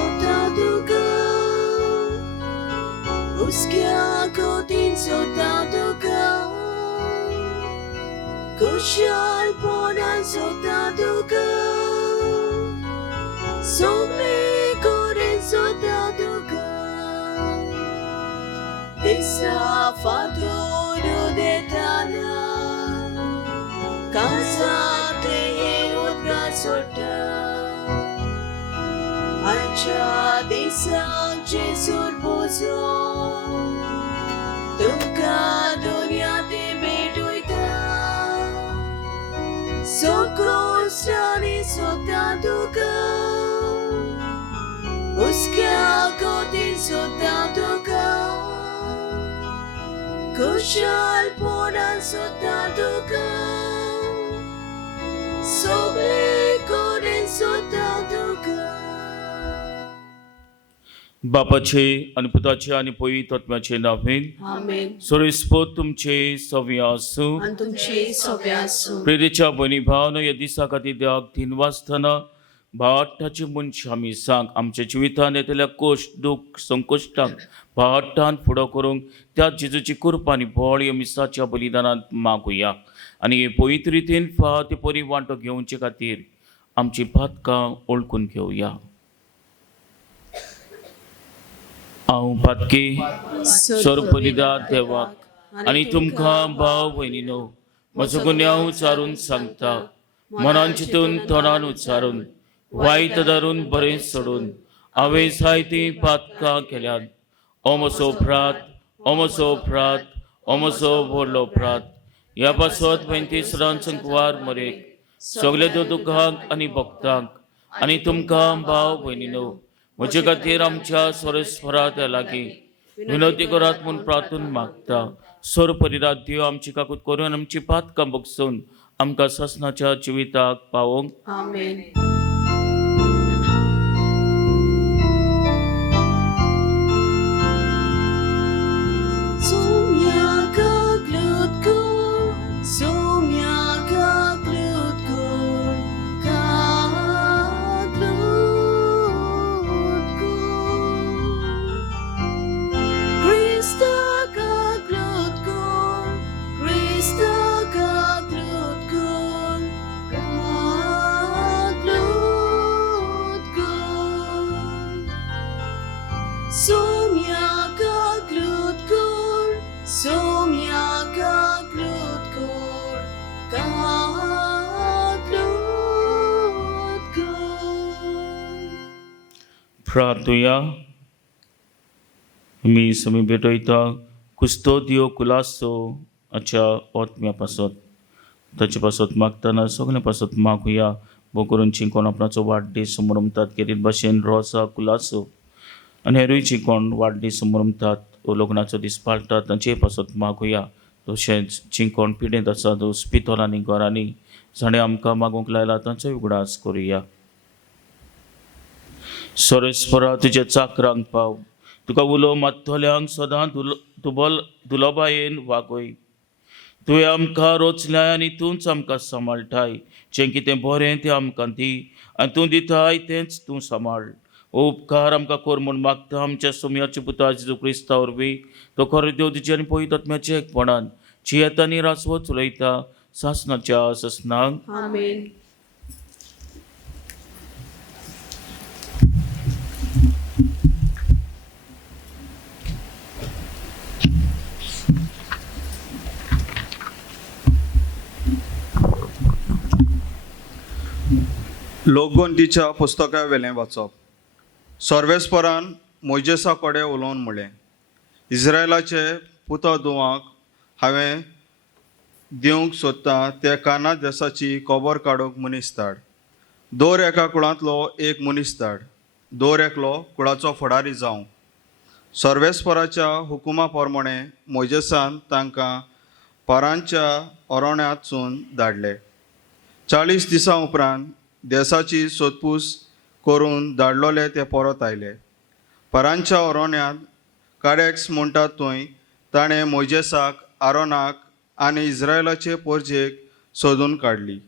soldaduga, buschiaco din soldaduga, kushal ponan soldaduga, somme koren soldaduga, desa fatoro de dana, casa te otra sorta. Acha desang Jesus bozo, tuka dunia te bedoita, soko strani sotaduka, uska kotin sotaduka, kushal ponan sotaduka, soble koden sotaduka. बापाचे आणि पुताचे आणि पवित्र आत्म्याचे नावेन आमेन. सोरेस्पोत तुमचे सव्य असू आणि तुमचे सव्य असो. प्रेरीच्या बनी भावन या दिसा खातीर देवाक दिनवासतना भावाठाचे मनशा आमी सांग आमच्या जिवितान येतल्या कोश्ट दूख संकोश्टाक भावाठान फुडो करूंक त्या जेजूची कृपा आनी बोळ या मिसाच्या बलिदानांत मागुया आनी हे पवित्र रितीन फाट परी वांटो घेवचे खातीर आमची पातकां ओळखून घेवया. हांव पातकी सर्वपरिदार देवाक आनी तुमकां भाव भयणीनो म्हजो गुन्यांव उच्चारून सांगता, मनान चिंतून तोंडान उच्चारून वायट धरून बरें सोडून हांवें जायतीं पातकां केल्यात. हो म्हजो अपराध, हो म्हजो अपराध, हो म्हजो व्हडलो अपराध. ह्या पासत 35 संकवार मरेक सगळे दुखांक आनी भक्तांक आनी तुमकां भाव भयणीनो म्हजे खातीर आमच्या सोरेस्परात लागीं विनोदी करात म्हूण प्रार्थून मागता. सोर परिरात देव आमची काकूत करून आमची पातकां बगसून आमकां ससनाच्या जिविताक पावोंक. आमेन. प्रार्थुया. मी समी भेटयता कुस्तोदियो कुलासो आच्या ओतम्या पासत ताचे पासत मागतना सगळे पासत मागुया. बो करून चिंकोन आपणाचो वाडदीस समोरमतात केरीत भाशेन रोसा कुलासो आनी हेरूय चिंकोन वाडदीस समोरमतात वो लग्नाचो दीस पाळटात तांचे पासत मागुया. तशेंच चिंकोन पिडेंत आसा हॉस्पिटलांनी घरांनी जाणें आमकां मागूंक लायला तांचोय उगडास करुया. सोरेस्परा तुज्या चाकरांक पाव, तुका उलो मात्तोल्यांक सदां दुलोबायेन वागय. तुवें आमकां रोचल्याय आनी तूंच आमकां सांबाळटाय. जें कितें बरें तें आमकां दी आनी तूं दिताय तेंच तूं सांबाळ. हो उपकार आमकां कर म्हूण मागता आमच्या सोमयाच्या पुता जेजू क्रिस्ता वरवीं. तो खरो देव तुजे आनी पवित्र आत्म्याच्या एकपणान जियेता आनी रासवत उलयता सासनाच्या ससनाक. आमेन. लोकगंतीच्या पुस्तका वेलें वाचप. सर्वेस्परान मोइजेसा कडेन उलोवन म्हणलें, इस्रायलाचे पुता दुवांक हांवें दिवंक सोदतां ते काना देशाची खबर काडूंक मनीस धाड. दर एका कुळांतलो एक मनीस धाड. दर एकलो कुळाचो फुडारी जावं. सर्वेस्पराच्या हुकुमा प्रमाणे मोइजेसान तांकां पारांच्या अरोण्यातसून धाडले. 40 दिसां उपरांत देशाची सोदपूस करून धाडलोले ते परत आयले. पारांच्या अरोण्यात काडेक्स म्हणटात थंय ताणें मोइजेसाक, आरोनाक आनी इस्रायलाचे पोरजेक सोदून काडली.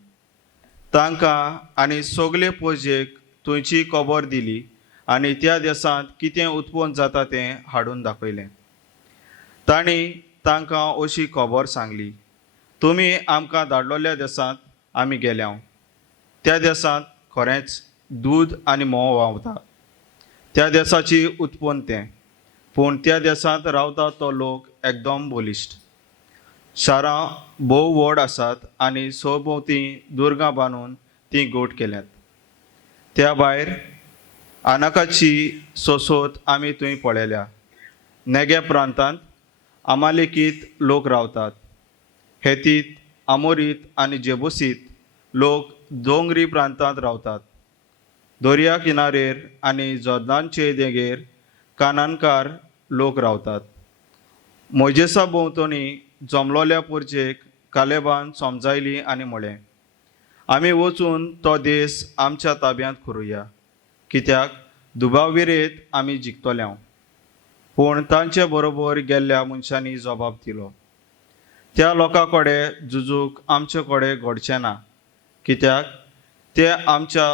तांकां आनी सगले पोरजेक थंयची खबर दिली आनी त्या देशांत कितें उत्पन्न जाता तें हाडून दाखयलें. तांणी तांकां अशी खबर सांगली, तुमी आमकां धाडलोल्या देशांत आमी गेल्याव. त्या देशांत खरेंच दूद आनी म्होंव व्हांवता. त्या देशाची उत्पन्न तें, पूण त्या देशांत रावता तो लोक एकदम बोलिश्ट. शारां भोव व्हड आसात आनी सोभोवती दुर्गां बांदून तीं गोट केल्यात. त्या भायर आनाकाची सोसोत आमी थंय पळयल्या. नेगे प्रांतांत अमालेकीत लोक रावतात. हेतीत, आमोरीत आनी जेबुसीत लोक दोंगरी प्रांतांत रावतात. दर्या किनारेर आनी जोर्दानाचे देगेर कानानकार लोक रावतात. मोजेसा भोंवतणी जमलोल्या पुर्जेक कालेबान समजायली आनी म्हळें, आमी वचून तो देश आमच्या ताब्यांत करुया, कित्याक दुबाविरेत आमी जिखतल्याव. पूण तांचे बरोबर गेल्ल्या मनशांनी जबाब दिलो, त्या लोकां कडेन झुजूक आमचे कडेन घडचें ना, कित्याक ते आमच्या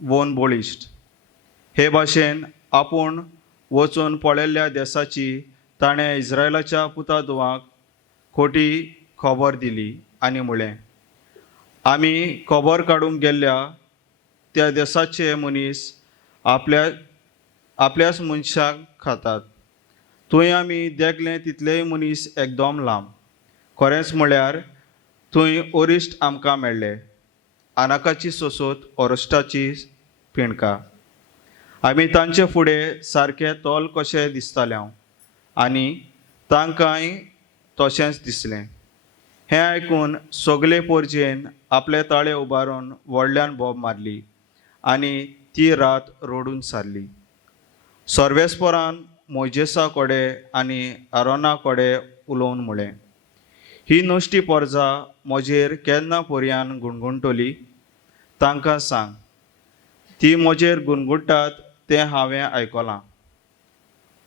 वोन बोळिश्ट. हे भाशेन आपूण वचून पळयल्ल्या देशाची ताणें इस्रायलाच्या पुतादुवांक खोटी खबर दिली आनी म्हळें, आमी खबर काडूंक गेल्ल्या त्या देशाचे मनीस आपल्याच मनशाक खातात. थंय आमी देखले तितलेय मनीस एकदम लांब. खरेंच म्हळ्यार थंय ओरिश्ट आमकां मेळ्ळे, आनाकाची सोसोत ओरश्टाची पिणका. आमी तांचे फुडें सारके तोल कशें दिसताल्याव आनी तांकांय तशेंच दिसलें. हें आयकून सगले पोरजेन आपले ताळे उबारून व्हडल्यान बोब मारली आनी ती रात रोडून सारली. सर्वेस्परान मोजेसा कडेन आनी आरोना कडेन उलोवन म्हळें, ही नश्टी पोरजां म्हजेर केन्ना पर्यान गुणगुणटली तांकां सांग. ती म्हजेर गुणगुणटात तें हांवें आयकलां.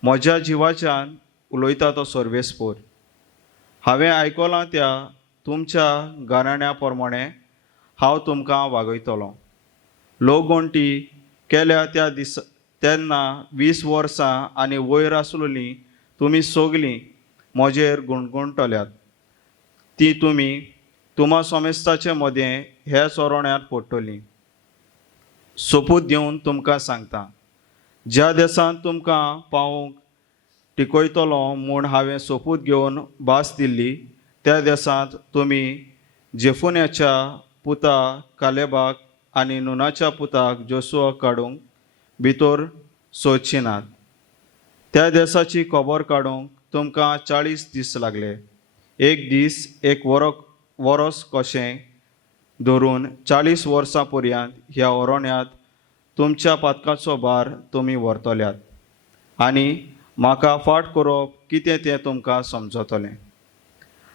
म्हज्या जिवाच्यान उलयता तो सर्वेस्पोर. हांवें आयकलां त्या तुमच्या घराण्या प्रमाणें हांव तुमकां वागयतलों. लोक घोंटी केल्या त्या तेन्ना 20 वर्सां आनी वयर आसलोलीं तुमी सगलीं म्हजेर गुणगुणटल्यात. ती तुमी तुमा सोमेस्ताचे मदें हे सोरोण्यांत पडटलीं. सोपूत दिवन तुमकां सांगता, ज्या देशांत तुमकां पावूंक टिकयतलो म्हूण हांवें सोपूत घेवन भास दिल्ली, त्या देशांत तुमी जेफुन्याच्या पुता कालेबाक आनी नुनाच्या पुताक जोसुआक काडूंक भितर सोदची नात. त्या देशाची खबर काडूंक तुमकां 40 दीस लागले. एक दीस एक वरोस कशें धरून 40 वर्सां पर्यंत ह्या ओरोण्यांत तुमच्या पातकाचो भार तुमी व्हरतल्यात आनी म्हाका फाट करप कितें तें तुमकां समजतलें.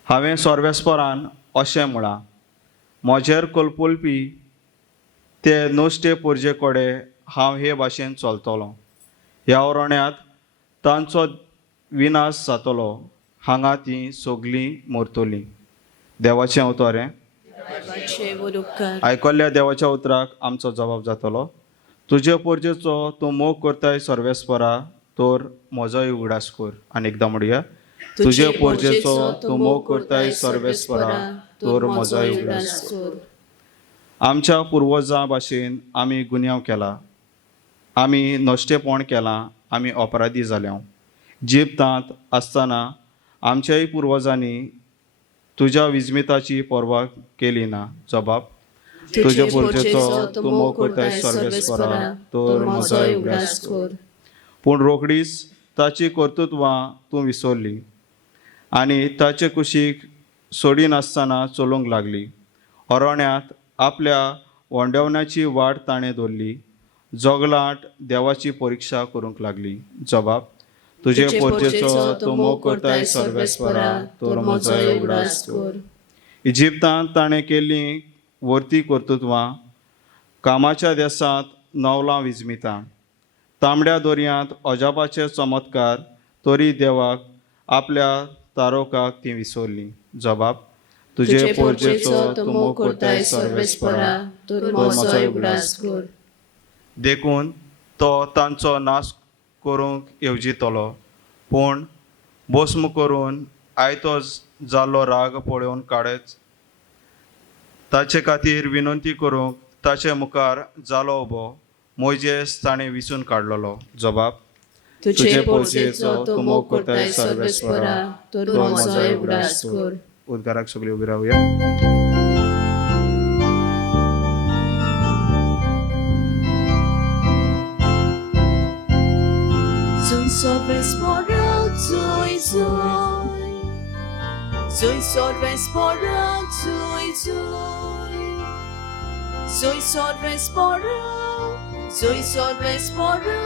हांवें सर्वेस्परान अशें म्हळां, म्हजेर कलपुलपी ते नश्टे पोरजे कडेन हांव हे भाशेन चलतलों. ह्या ओरोण्यांत तांचो विनाश जातलो. हांगा तीं सगलीं मरतलीं. देवाचें उतोरें. आयकल्ल्या देवाच्या उतराक आमचो जबाब जातलो. तुजे पोरजेचो तूं मोग करताय सर्वेस्परा, तर म्हजोय उगडास कर. आनी एकदां म्हणुया, तुजे पोरजेचो तूं मोग करताय सर्वेस्परा, तर म्हजोय उगडास कर. आमच्या पुर्वजां भाशेन आमी गुन्यांव केला, आमी नश्टेपण केलां, आमी अपराधी जाल्यांव. जिप्तांत आसतना आमच्याय पुर्वजांनी तुज्या विजमिताची पर्वा केली ना. जबाब, तुजे पोरजेचो तूं मोग करताय सर्वेस्परा, तर म्हजोय उगडास कर. पूण रोखडीच ताची कर्तुत्वां तूं विसरली आनी ताचे कुशीक सोडिनासतना चलूंक लागली. ओरोण्यांत आपल्या वोंडेवण्याची वाट ताणें धरली. जोगलाट देवाची परिक्षा करूंक लागली. जबाब, तुजे पोरजेचो तूं मोग करताय सर्वेस्परा, तर म्हजोय उगडास कर. इजिप्तांत ताणें केल्लीं वर्ती कर्तुत्वां, कामाच्या देशांत नवलां विजमितां, तांबड्या दर्यांत अजापाचे चमत्कार, तरी देवाक आपल्या तारोकाक तीं विसरलीं. जबाब, तुजे पोरजेचो तूं मोग करताय सर्वेस्परा, तर म्हजोय उगडास कर. देखून तो तांचो नाश करूंक येवजितलो, पूण भस्म करून आयतो जाल्लो राग पळोवन काडेच ताचे खातीर विनंती करूंक ताचे मुखार जालो उबो मोइजेस ताणें विसून काडलेलो. जबाब: तुझे पोरचेचो तूं मोग करताय सर्वेस्परा, तूं म्हजो उगडास कर. उद्गाराक सगळीं उबी रावया. Zui sorvespora, zui zui. Zui sorvespora, zui zui. Zui sorvespora, zui sorvespora.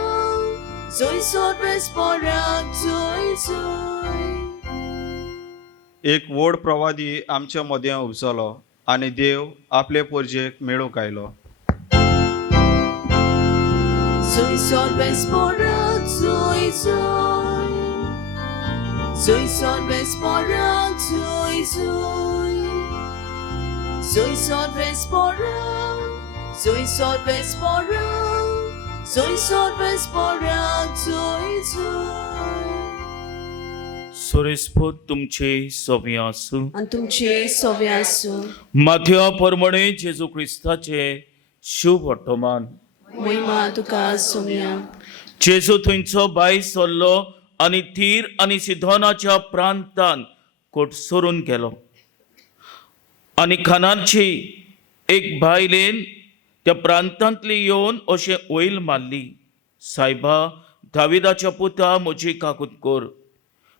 Zui sorvespora, zui zui. एक व्हड प्रवादी आमच्या मदें उपसलो आनी देव आपले पोरजेक मेळूंक आयलो. Zui sorvespora, zui zui. Zui sorvespora, zui zui. Zui sorvespora, zui sorvespora. Zui sorvespora, zui zui. सोरेस्पोत तुमचे सोबी आसूं. आनी तुमचे सोवे आसूं. माथ्या परमणे जेजू क्रिस्ताचे शुभ वर्तमान. महिमा तुका सोम्या. जेजू थंयचो भायर सरलो आनी तीर आनी सिदोनाच्या प्रांतान कोटसरून गेलो. आनी खानाची एक बायलेन त्या प्रांतांतली येवन अशें वैल मारली: सायबा, दाविदाच्या पुता, म्हजी काकूट कर.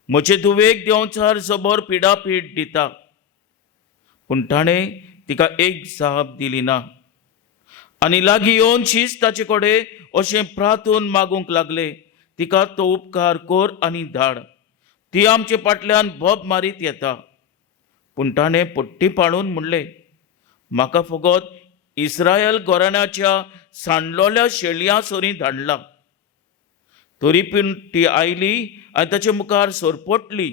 म्हजे धुवेक देंवचार जबर पिडापीड दिता. पूण ताणें तिका एक जाप दिली ना. आनी लागीं येवन शिस्ताचे कडेन अशें प्रार्थून मागूंक लागले: तिका तो उपकार कर आनी धाड. ती आमचे फाटल्यान बोब मारीत येता. पूण ताणें पट्टी पाडून म्हणलें: म्हाका फकत इस्रायल घराण्याच्या सांडलोल्या शेळयां सोरी धाडला. तरी पूण ती आयली आनी ताचे मुखार सोरपटली.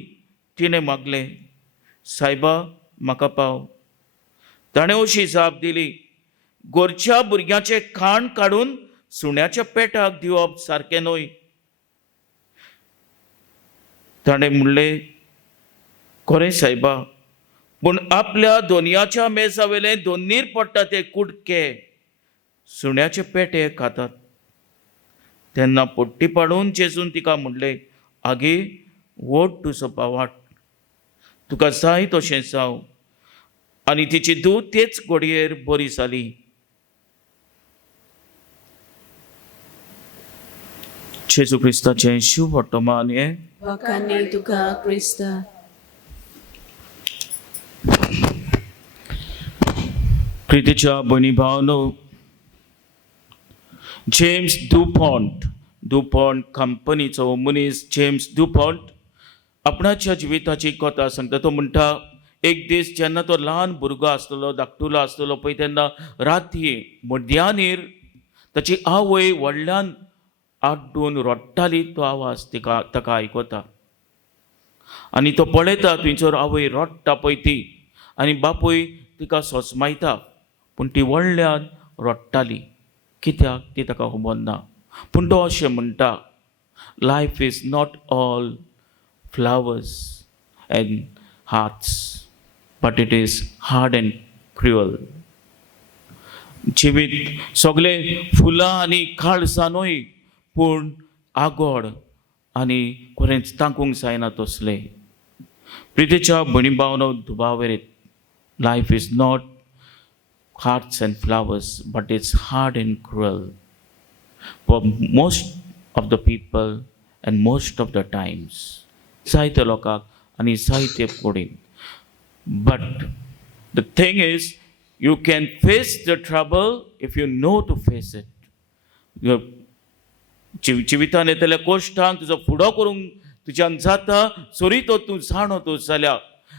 तिणें मागलें: सायबा, म्हाका पाव. ताणें अशी जाप दिली: गोरच्या भुरग्याचें खाण काडून सुण्याच्या पेटाक दिवप सारकें न्हय. ताणें म्हणलें: खरें सायबा, पूण आपल्या दोनयाच्या मेजावेले दोनीर पडटा ते कुडके सुण्याचे पेटे खातात. तेन्ना पट्टी पाडून जेजून तिका म्हणलें: आगे, वोट तुजो पावाट. तुका जाय तशें जावं. आनी तिची धूव तेच घडयेर बरी जाली. जेजू क्रिस्ताचें शुभ वर्तमान हें. वखाणी तुका क्रिस्ता. प्रितीच्या भयणी भावनो, जेम्स डुपॉन्ट कंपनीचो मनीस जेम्स डुपॉन्ट आपणाच्या जिविताची कथा सांगता. तो म्हणटा, एक दीस जेन्ना तो ल्हान भुरगो आसलेलो, धाकटुलो आसलेलो पळय, तेन्ना राती मध्यानीर ताची आवय व्हडल्यान आड्डून रडटाली. तो आवाज ताका आयकता आनी तो पळयता थंयसर आवय रडटा पळय ती, आनी बापूय तिका सोसमायता. पूण ती व्हडल्यान रडटाली. कित्याक ती ताका खबर ना. पूण तो अशें म्हणटा: life is not all flowers end hearts, but it is hard end cruel. जिवीत सगळें फुलां आनी खाळसां न्हय, पूण आगोड आनी खरेंच तांकूंक जायना तसलें. प्रितीच्या भयणी भावनो, दुबावेरेत, life is not hearts and flowers, but it's hard and cruel for most of the people and most of the times. जायत्या लोकांक आनी जायते कडेन. But the thing is, you can face the trouble if you know to face it. Your जिवितान येतल्या कश्टांक तुजो फुडो करूंक तुज्यान जाता, सोरी तो तूं जाणतो जाल्यार.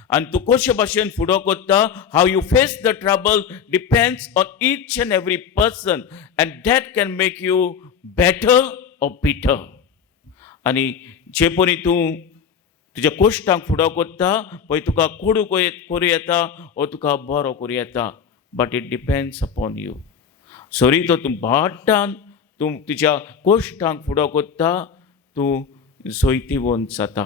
आनी तूं कशे भाशेन फुडो करता, how you face the trouble depends on each and every person, and that can make you better or bitter. आनी जे परी तूं तुज्या कश्टांक फुडो करता पळय, तुका कोडू करूं येता ओ तुका बरो करूं येता, but it depends upon you. Sorry तो तूं भाट्टान तूं तुज्या कोश्टांक फुडो कोत्ता, तूं जैतिवंत जाता.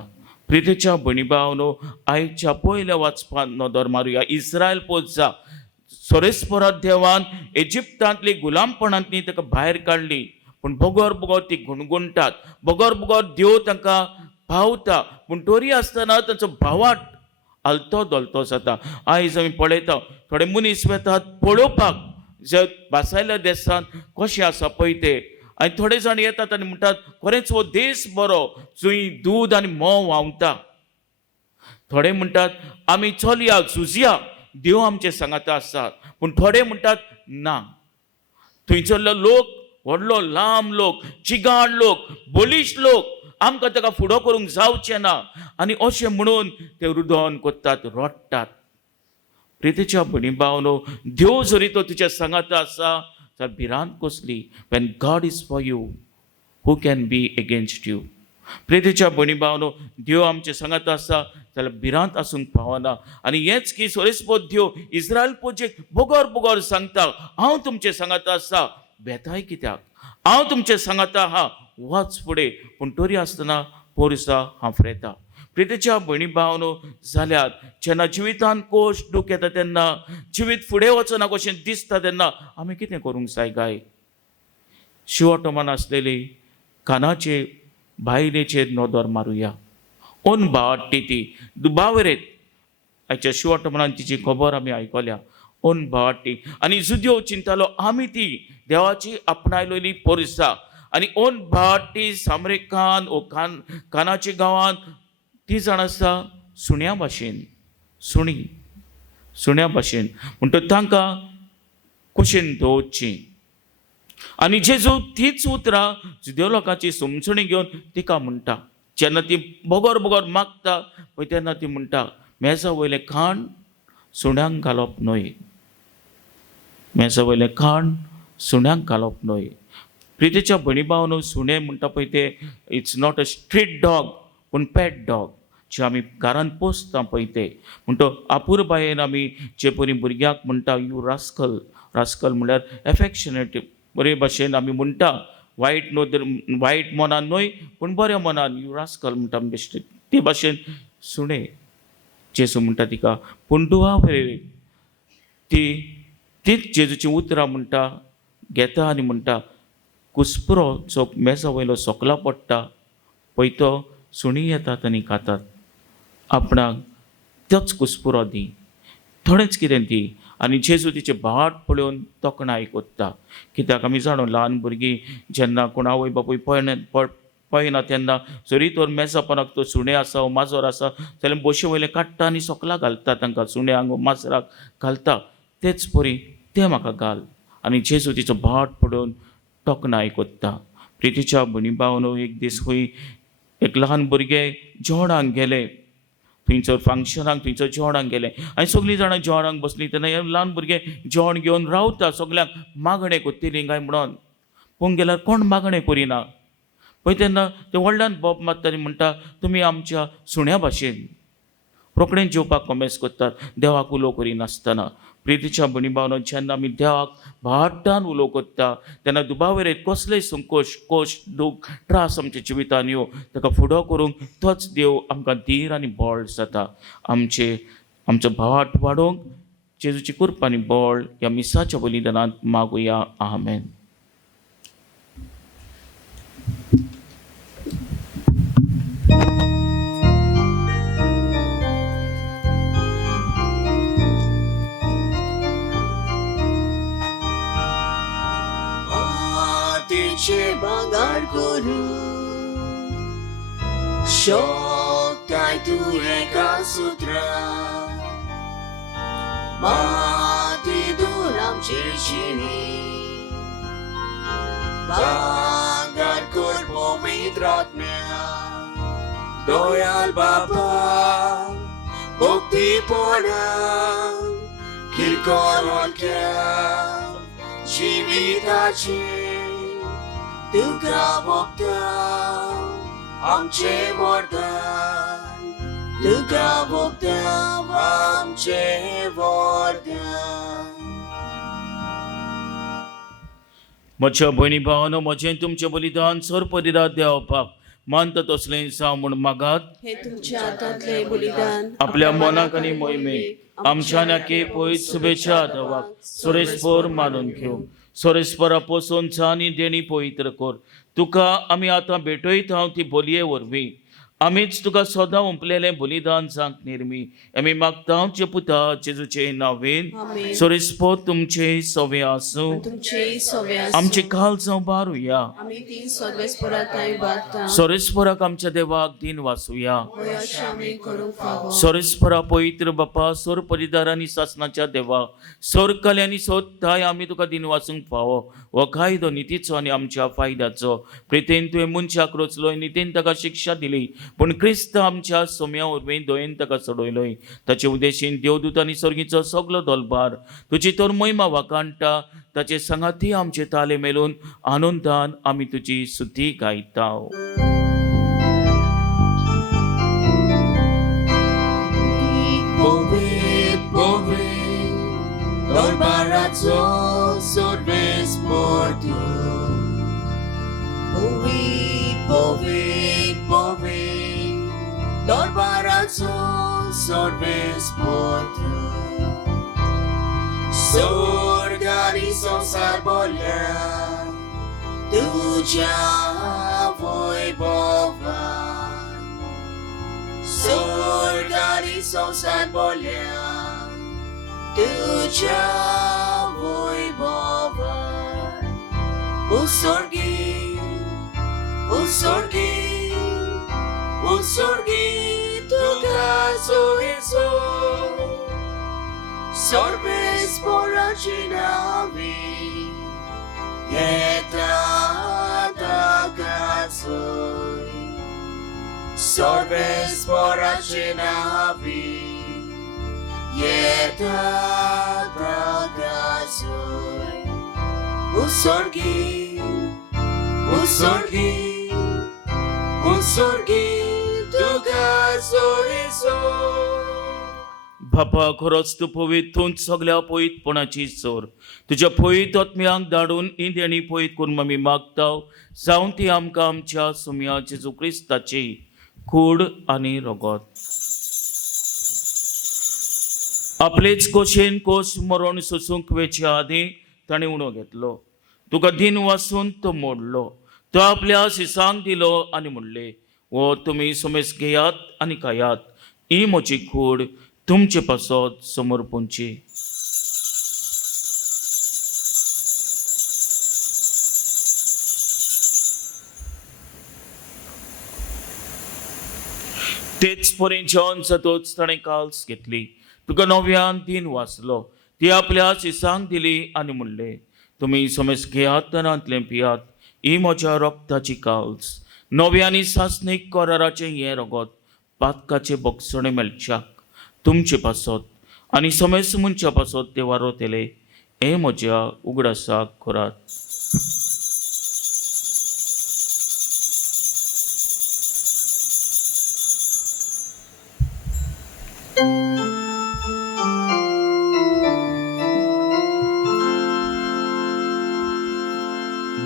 प्रितेच्या भणी भावनो, आयच्या पयल्या वाचपान नदर मारुया. इस्रायल पोजा सोरेस्पोरा देवान इजिप्तांतली गुलामपणांतली ताका भायर काडली, पूण बोगोर बोगोर ती गुणगुणटात. बोगोर बोगोर देव तांकां भावता, पूण तरी आसतना तांचो भावाट आलतो दोलतो जाता. आयज आमी पळयता थोडे मनीस वेतात पळोवपाक जे भासायल्या देशांत कशें आसा पळय ते, आनी थोडे जाण येतात आनी म्हणटात खरेंच हो देश बरो, जंय दूद आनी मोव व्हांवता. थोडे म्हणटात आमी चलया झुजया, देव आमचे सांगाता आसात. पूण थोडे म्हणटात ना, थंयसरलो लोक व्हडलो लांब लोक, चिगाण लोक, बलीश लोक, आमकां ताका फुडो करूंक जावचें ना. आनी अशें म्हणून ते रुदन कोत्तात, रडटात. प्रितेच्या भणी भावनो, देव जरी तो तुज्या सांगाता आसा जाल्यार भिरांत कसली. When God is for you, who can be against you. प्रितेच्या भणी भावनो, देव आमचे सांगाता आसा जाल्यार भिरांत आसूंक फावना. आनी हेच की सोरेस्पो देव इस्रायल पोजेक बोगोर बोगोर सांगता, हांव तुमचे सांगाता आसा, बेताय कित्याक, हांव तुमचे सांगाता आहा, वच फुडें. पूण तरी आसतना पोरसा हांव फ्रेता. प्रितेच्या भणी भावनो, जाल्यार जेन्ना जिवितांत कोश्ट दूख येता तेन्ना, जिवीत फुडें वचना कशें दिसता तेन्ना आमी कितें करूंक जाय काय? शिवोटोमान आसलेली कानाचे बायलेचेर नदर मारुया. ओन भावाट्टी ती दुबावरेत. आयच्या शिवोटोमानान तिची खबर आमी आयकल्या. ओन भावाट्टी आनी जुद्यो चिंतालो आमी ती देवाची आपणायलेली पोरसा. आनी ओन भावाट्टी सामरेकान ओ कानाच्या गांवांत ती जाण आसा सुण्या भाशेन, सुण्या भाशेन. म्हणटच तांकां कुशीन दवरची. आनी जेजू तीच उतरां जुद्यो लोकांची समजणी घेवन तिका म्हणटा. जेन्ना ती बोगोर बोगोर मागता पळय तेन्ना ती म्हणटा, मेजा वयलें खाण सुण्यांक घालप न्हय, मेजा वयलें खाण सुण्यांक घालप न्हय. प्रितेच्या भणी भावनो, सुणे म्हणटा पळय ते it's not a street dog, पूण पेट डॉग, जे आमी घरांत पोसता पळय ते. म्हणटा आपूर बायेन आमी जे परी भुरग्याक म्हणटा यू रास्कल. रास्कल म्हळ्यार एफेक्शनेट, बरे भाशेन आमी म्हणटा, वायट मनान न्हय पूण बऱ्या मनान यू रास्कल म्हणटा बेश्टे. ते भाशेन सुणे जेजू म्हणटा तिका. पूण दुबावरे तीच जेजूची उतरां म्हणटा, घेता आनी म्हणटा, कुस्पुरो जो मेजा वयलो सोकला पडटा पळय तो सुणी येतात आनी खातात, आपणाक तोच कुस्पुरो दी, थोडेंच कितें दी. आनी जेजू तिचे भाट पळोवन तोखणाय कोत्ता. कित्याक आमी जाणो ल्हान भुरगीं जेन्ना कोण आवय बापूय पळयना तेन्ना जरी तर मेजापणाक तो सुणे आसा वा माजोर आसा जाल्यार बोशे वयले काडटा आनी सोकला घालता तांकां, सुण्यांक वा माजराक घालता. तेच परी तें म्हाका घाल. आनी जेजू तिचो भाट पळोवन तोखणाय कोत्ता. प्रितीच्या भणी भावनो, एक दीस खंय एक ल्हान भुरगें जेवणाक गेलें, थंयसर फंक्शनाक थंयसर जेवणाक गेलें आनी सगळीं जाणां जेवणाक बसलीं तेन्ना हें ल्हान भुरगें जेवण घेवन रावता, सगल्यांक मागणें कोत्तेलीं काय म्हणोन. पळोवंक गेल्यार कोण मागणें करिना पळय तेन्ना ते व्हडल्यान बोब मारता आनी म्हणटा, तुमी आमच्या सुण्या भाशेन रोखडें जेवपाक कॉमेस कोत्तात, देवाक उलो करिनासतना. प्रितीच्या भणी भावनो, जेन्ना आमी देवाक भाटान उलो कोत्ता तेन्ना दुबावरेत कसलेय संकोश, कोश, दूख, त्रास आमच्या जिवितान येवं ताका फुडो करूंक तोच देव आमकां धीर आनी बळ जाता. आमचो भावाट वाडोवंक जेजूची कृपा आनी बळ ह्या मिसाच्या बलिदानांत मागुया. आमेन. Bagar guru Shoktai tu eka sutra Mati dulam chishini Bagar kurpo mitratmya Doyal Baba Bhakti poda Kirkoron kya Jivitachi तुका भोगता आमचे वरदान, तुका भोगता आमचे वरदान. म्हज्या भयणी भावानो, म्हजें तुमचें बलिदान सर्पदिदात देवपाक मानता तसलें जावं म्हूण मागात. हे तुमच्या हातांतले बलिदान आपल्या मनाक आनी मोहिमेक आमच्या नाके पयत शुभेच्छा देवाक सोरेस्पर मानून घेवं. सोरेस्परा पोसोनचा आनी देणी पवित्र कर. तुका आमी आतां भेटयत हांव ती बोलये वरवीं. आमीच तुका सदां ओंपलेलें बलिदान सांग निर्मी. आमी मागता हांवचे पुता जेजूचे नांवेन. आमेन. सोरेस्पर तुमचे सवे आसूं. तुमचे सवे आमचे काल जावं बारुया. आमी तीन सोर्वेस्पराताय बागता सोरेस्पराक आमच्या देवाक दिन वाचुया. अशें आमी करूंक फावो. सोरेस्परा पवित्र बापा सोर परिदार आनी सासनाच्या देवा सोर कले आनी सोदताय आमी तुका दिन वाचूंक फावो. हो कायदो नितीचो आनी आमच्या फायद्याचो. प्रितेन तुवें मनशाक रचलोय, नितीन ताका शिक्षा दिली, पूण क्रिस्त आमच्या सोम्या वरवीं दोयेन ताका सोडयलोय. ताचे उद्देशीन देवदूत आनी सर्गीचो सगलो दलबार तुजी तर महिमा वाकांटा. ताचे संगाती आमचे ताले मेलून आनंदान आमी तुजी स्तुती गायता. Powiedz, darbaraco sorbespor tu. Powiedz, darbaraco sorbespor tu. Sorgani संसार बोल्या तुझ्या वैभवान. Sorgani संसार बोल्या तुझ्या वैभवान. Usorgi तुका सोयीचो. Sorbesporaci navi येता ताकासोय. Sorbesporaci navi येता ताकासोय. Usorgi तुका सोयीचो. बापा, खरोच तूं पवित, तूंच सगल्या पवितपणाची चोर. तुज्या पवित आत्म्यांक धाडून ही देणी पवित करून आमी मागता. जावं ती आमकां आमच्या सुम्या जेजू क्रिस्ताची कूड आनी रगत. आपलेच कोशेन कोश मरण सोसूंक वेचे आदीं ताणें उणो घेतलो. तुका दिन वाचून तो मोडलो. तो आपल्या शिसांक दिलो आनी म्हणले, वो तुमी सुमेस घेयात आनी खायात. ही म्हजी कूड तुमचे पासत समोर पोंची. तेच परेन जेवण जातोच ताणें काल्स घेतली. तुका नव्यान दिन वाचलो. ती आपल्या शिसांक दिली आनी म्हणले, तुमी समेस घेयात आनी पियात. ही म्हज्या रक्ताची काल्स, नव्यानी सासणीक कराराचें हें रगत, पातकाचे बोगसणे मेळच्याक तुमचे पासत आनी समेस मनच्या पासत ते वारोतेले. हे म्हज्या उगडासाक करात.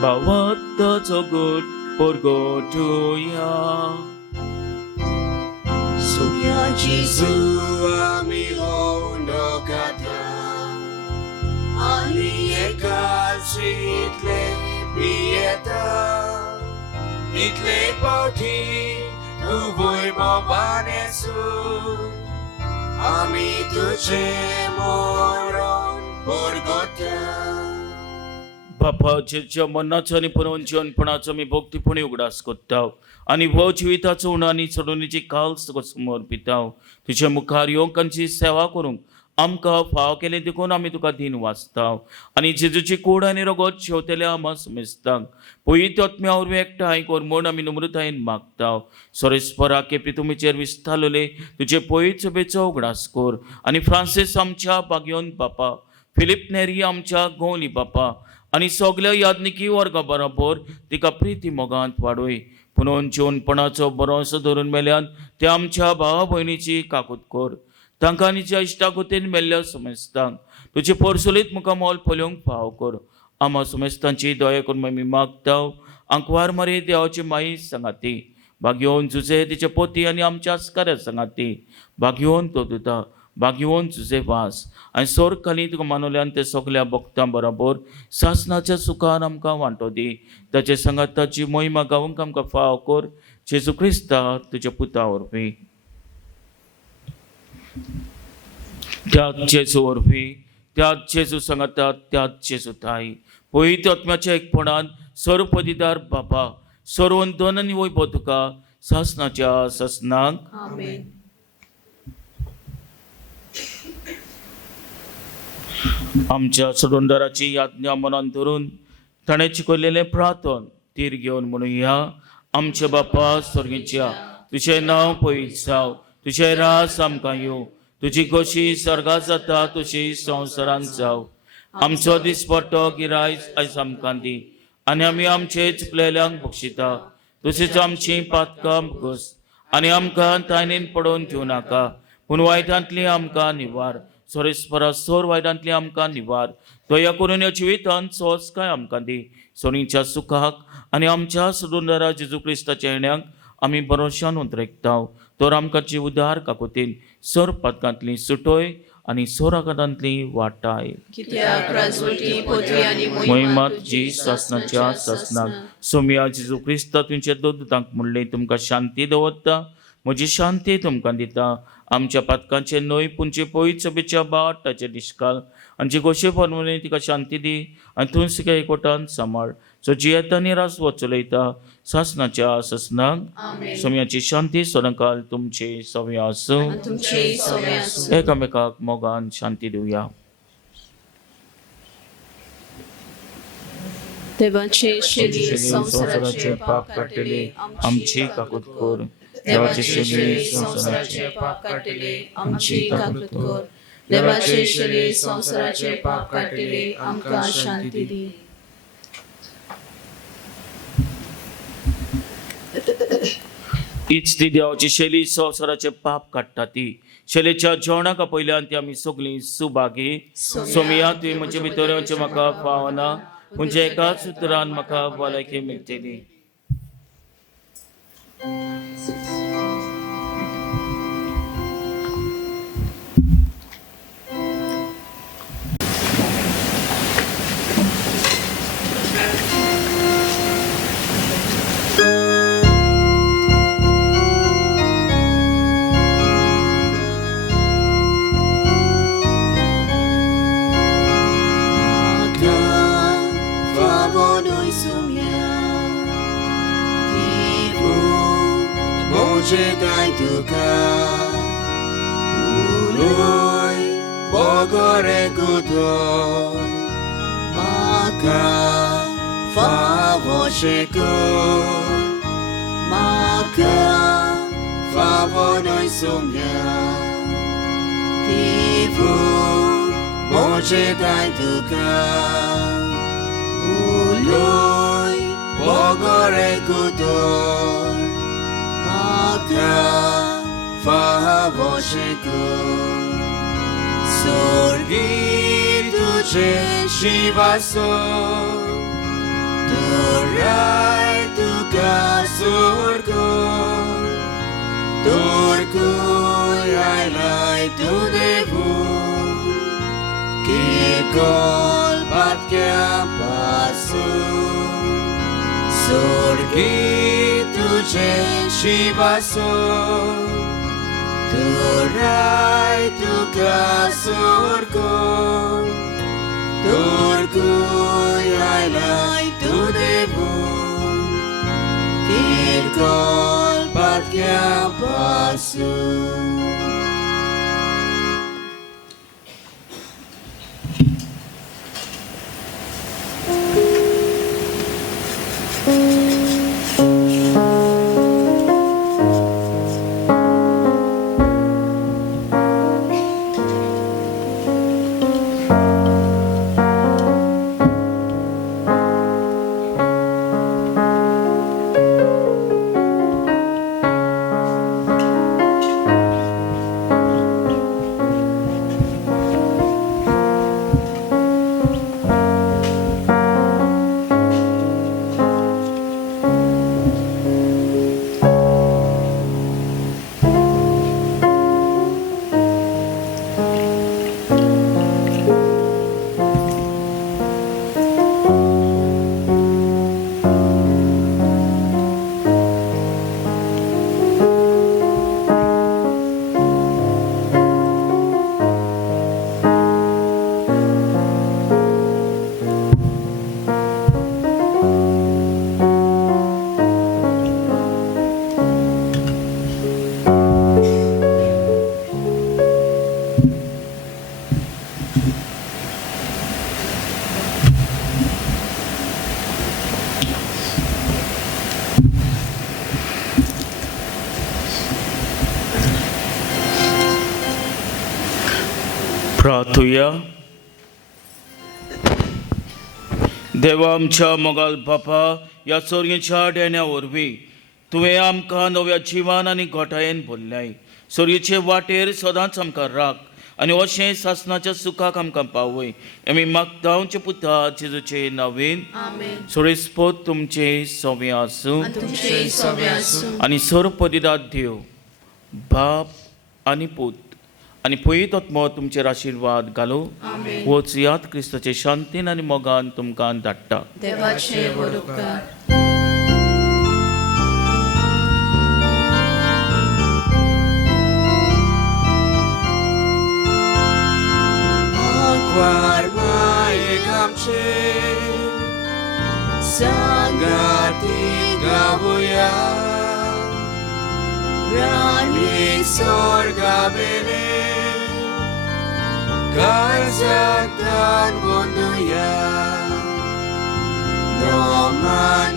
भावाताचो गोड परगोटुया. Sumia Jesu ami hono kata. Ali ekaci itle pieta. Itle pauti tu voi babanesu. Ami tuce moron porgota. बापा, जेच्या मनाचो आनी पुनर्जीवनपणाचो मी भोगतीपणी उगडास कोत्ता आनी हो जिविताचो उणो आनी चडवणीची काल्स तुका समोर पिता. तुज्या मुखार येवंक आमची सेवा करूंक आमकां फाव केलें देखून आमी तुका दिन वाचता आनी जेजूची कूड आनी रगत शेवतेल्या आमा समेजता. पयत आत्म्या वरवीं एकठांय कर म्हूण आमी नम्रतायेन मागता. सोरेस्परा केपी तुमीचेर विस्तारलेले तुजे पयत सभेचो उगडास कर आनी फ्रांसीस आमच्या बागयोन बापा, फिलिप नेरी आमच्या गोवली बापा आनी सगल्या याज्ञिकी वर्गा बरोबर तिका प्रिती मोगांत वाडोय. पुनोन जेवणपणाचो बरोसो धरून मेल्यान ते आमच्या भावा भयणीची काकूत कर. तांकां आनी ज्या इश्टागोतेन मेल्ल्या समजतांक तुजे परसुलीत मुखामोल पळोवंक फाव कर. आम्हा सुमेस्तांची दया करून आमी मागताव. अंकवार मरे देवाची माई सांगाती भाग्योन जुजे तिचे पोती आनी आमच्या आस्काऱ्या सांगाती भाग्योन तो दुता भाग्योन जुजे वास आनी सोर खाली तुका मानवल्यान ते सगल्या भक्तां बरोबर सासनाच्या सुखान आमकां वांटो दी. ताचे संगाताची मोहिमा गावूंक आमकां फाव कर. जेजू क्रिस्ता तुज्या पुता वरवीं त्याच जेजू वरवीं त्याच जेजू सांगातात त्याच जेजू ताई पवित्र आत्म्याच्या एकपणान सर्वपदीदार बाबा सर्वंतन आनी वैभव तुका सासनाच्या सासनाक आमेन. आमच्या सडोंडाराची याज्ञा मनान धरून ताणें शिकयलेलें प्रार्थन तीर घेवन म्हणुया. आमच्या बापा स्वर्गीच्या तुजें नांव पवित्र जावं तुजें रास आमकां येवं तुजी कशी सर्गात जाता तशी संवसारांत जावं. आमचो दिसपट्टो गिरायज आयज आमकां दी आनी आमी आमचे चुकलेल्यांक बक्षिता तशीच आमची पातकां घस आनी आमकां तायनीन पडोवन घेवं नाका पूण वायटांतली आमकां निवार. सोरेस्परा सोर वायटांतली आमकां निवार. दया करून ह्या जिवितांत सोंसकाय आमकां दी सोनीच्या सुखाक आनी आमच्या सदुंदरा जेजू क्रिस्ताच्या येण्याक आमी भरोशान उद्रेकताव. तर आमकां जी उदार काकुतीन सोर पातकांतली सुटोय आनी सोराकांतली वाटाय. कित्याक राजवटी पदवी आनी मोहिमात जी सासनाच्या सासनाक सोम्या जेजू क्रिस्ता तुमच्या दोतांक म्हणले तुमकां शांती दवरता म्हजी शांती तुमकां दिता. आमच्या पातकांचे न्हय पुंचे पवित्र सभेच्या बाट ताचे निश्काल आनी जी गोशे फॉर्मुले तिका शांती दी आनी तूं सिका एकवटान सांबाळ. सो जी येता आनी रासवो चलयता सासनाच्या सासनाक सोम्याची शांती सदांकाल तुमचे सव्या आसूं. एकामेकाक मोगान शांती दिवया. देवाचे शेली संसाराचे पाप काडलेले आमची काकूत कर. देवाचे शेली संसाराचे पाप काडलेले आमची काकूत कर. देवाचे शेली संसाराचे पाप काडलेले आमकां शांती दी. हीच ती देवाची शेली संसाराचे पाप काडटा ती शेलेच्या जेवणाका पयल्यान ती आमी सगळीं सुभागी. सोमिया तुवें म्हजे भितर येवचें म्हाका फावना म्हणजे एकाच उतरान म्हाका भलायकी मेळटली. Dai tuka uloi bogore kudo maka favoseko maka favonoi sumya tivu moje dai tuka uloi bogore kudo favoseko sorgi tuje shivaso turai tuka surgo turku ai tu devu ki kol bat kya pasu sorgi tuje shivaso turai tuka surgo turku ai tu devu kirkol patya pasu. प्रार्थूया. देवा आमच्या मोगाल बापा, ह्या चोरयेच्या डेण्या वरवीं तुवें आमकां नव्या जिवान आनी घोटायेन भरल्याय. चोरयेचे वाटेर सदांच आमकां राख आनी अशें सासणाच्या सुखाक आमकां पावय. आमी मागता तुमचे पुता जेजूचे नांवेन. आमेन. सोळेस्पोत तुमचे सवे आसूं तुमचे सवे आसूं आनी सर्वपदिदाद देव बाप आनी पूत आनी पयत आत्मो तुमचेर आशिर्वाद घालो. आमेन. वचयात क्रिस्ताचे शांतीन आनी मोगान तुमकां धाडटा. देवाचे उपकार. Akwarmaik amche Sangatit gavuya Rani sorgabele Karzatan bunduya No man